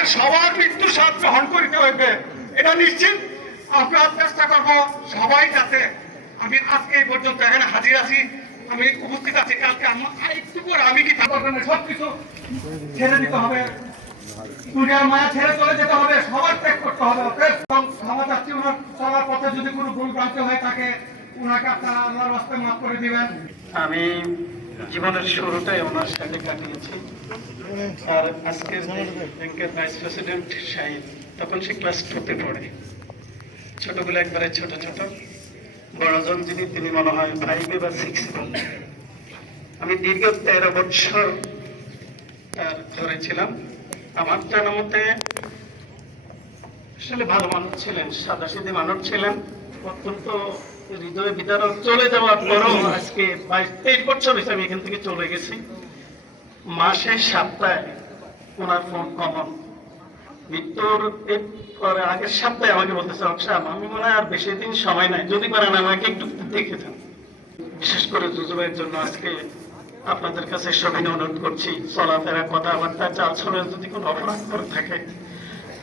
আমাদের সবার মৃত্যু স্বাদ গ্রহণ করিতে হইবে। এটা নিশ্চিত। আমরা চেষ্টা করব সবাই যাতে। আমি আজকে এই পর্যন্ত এখানে হাজির আছি। আমি উপস্থিত আছি। কালকে আমার একটু করে আমি কি সব কিছু ছেড়ে দিতে হবে। আপনারা আমি জীবনের শুরুটাই ওনার সাথে কাটিয়েছি। আর ব্যাংকের ভাইস প্রেসিডেন্ট তখন সে ক্লাস টুতে পড়ে। ছোটগুলো একবারে ছোট ছোট। বড়জন যিনি, তিনি মনে হয় ফাইভে বা সিক্সে আমি দীর্ঘ তেরো বছর, তার ধরেছিলাম। আমার জানা মতে, আসলে ভালো মানুষ ছিলেন, সাদা সিধে মানুষ ছিলেন। অত্যন্ত হৃদয় বিদারক চলে যাওয়ার পরও আজকে বাইশ তেইশ বছর আমি এখান থেকে চলে গেছি। মাসে সপ্তাহে ওনার ফোন কমন মৃত্যুর পরে আগের সপ্তাহে আমাকে বলতেছে অক্ষাম আমি মনে হয় আর বেশি দিন সময় নাই। যদি পারেন আমাকে একটু দেখে যান। বিশেষ করে জুজুবের জন্য আজকে আপনাদের কাছে সবিনয় অনুরোধ করছি, চলাফেরা, কথাবার্তা, চাল চলে যদি কোনো অপরাধ করে থাকে,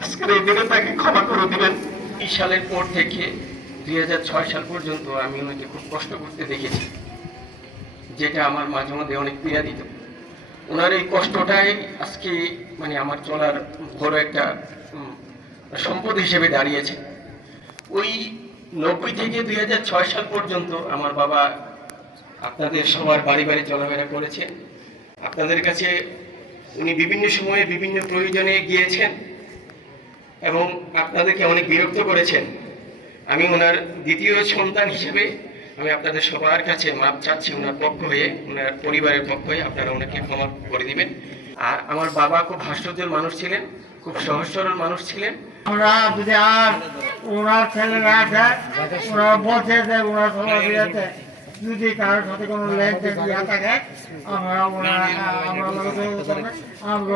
আজকের এই দিনে তাকে ক্ষমা করে দিবেন। এই সালের পর থেকে দুই হাজার ছয় সাল পর্যন্ত আমি ওনাকে খুব কষ্ট করতে দেখেছি, যেটা আমার মাঝে মধ্যে অনেক পীড়া দিত। ওনার এই কষ্টটাই আজকে মানে আমার চলার বড় একটা সম্পদ হিসেবে দাঁড়িয়েছে। ওই নব্বই থেকে দু হাজার ছয় সাল পর্যন্ত আমার বাবা আপনাদের সবার বাড়ি বাড়ি চলাফেরা করেছেন। আপনাদের কাছে উনি বিভিন্ন সময়ে বিভিন্ন প্রয়োজনে গিয়েছেন এবং আপনাদেরকে অনেক বিরক্ত করেছেন। আমি ওনার দ্বিতীয় সন্তান হিসেবে আমি আপনাদের সবার কাছে মাপ চাচ্ছি ওনার পক্ষ হয়ে ওনার পরিবারের পক্ষ হয়ে আপনারা ওনাকে ক্ষমা করে দিবেন আর আমার বাবা খুব হাস্যজ্জ্বল মানুষ ছিলেন খুব সহজ সরল মানুষ ছিলেন আমরা যদি আর ওনার ছেলেরা আছে ওনারা বলছে যে ওনার সবাই বিয়েতে যদি কারোর সাথে কোনো লেনদেন ইয়া থাকে আমরা ওনারা আমরা আমরা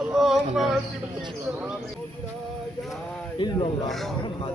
اللهم إلا الله محمد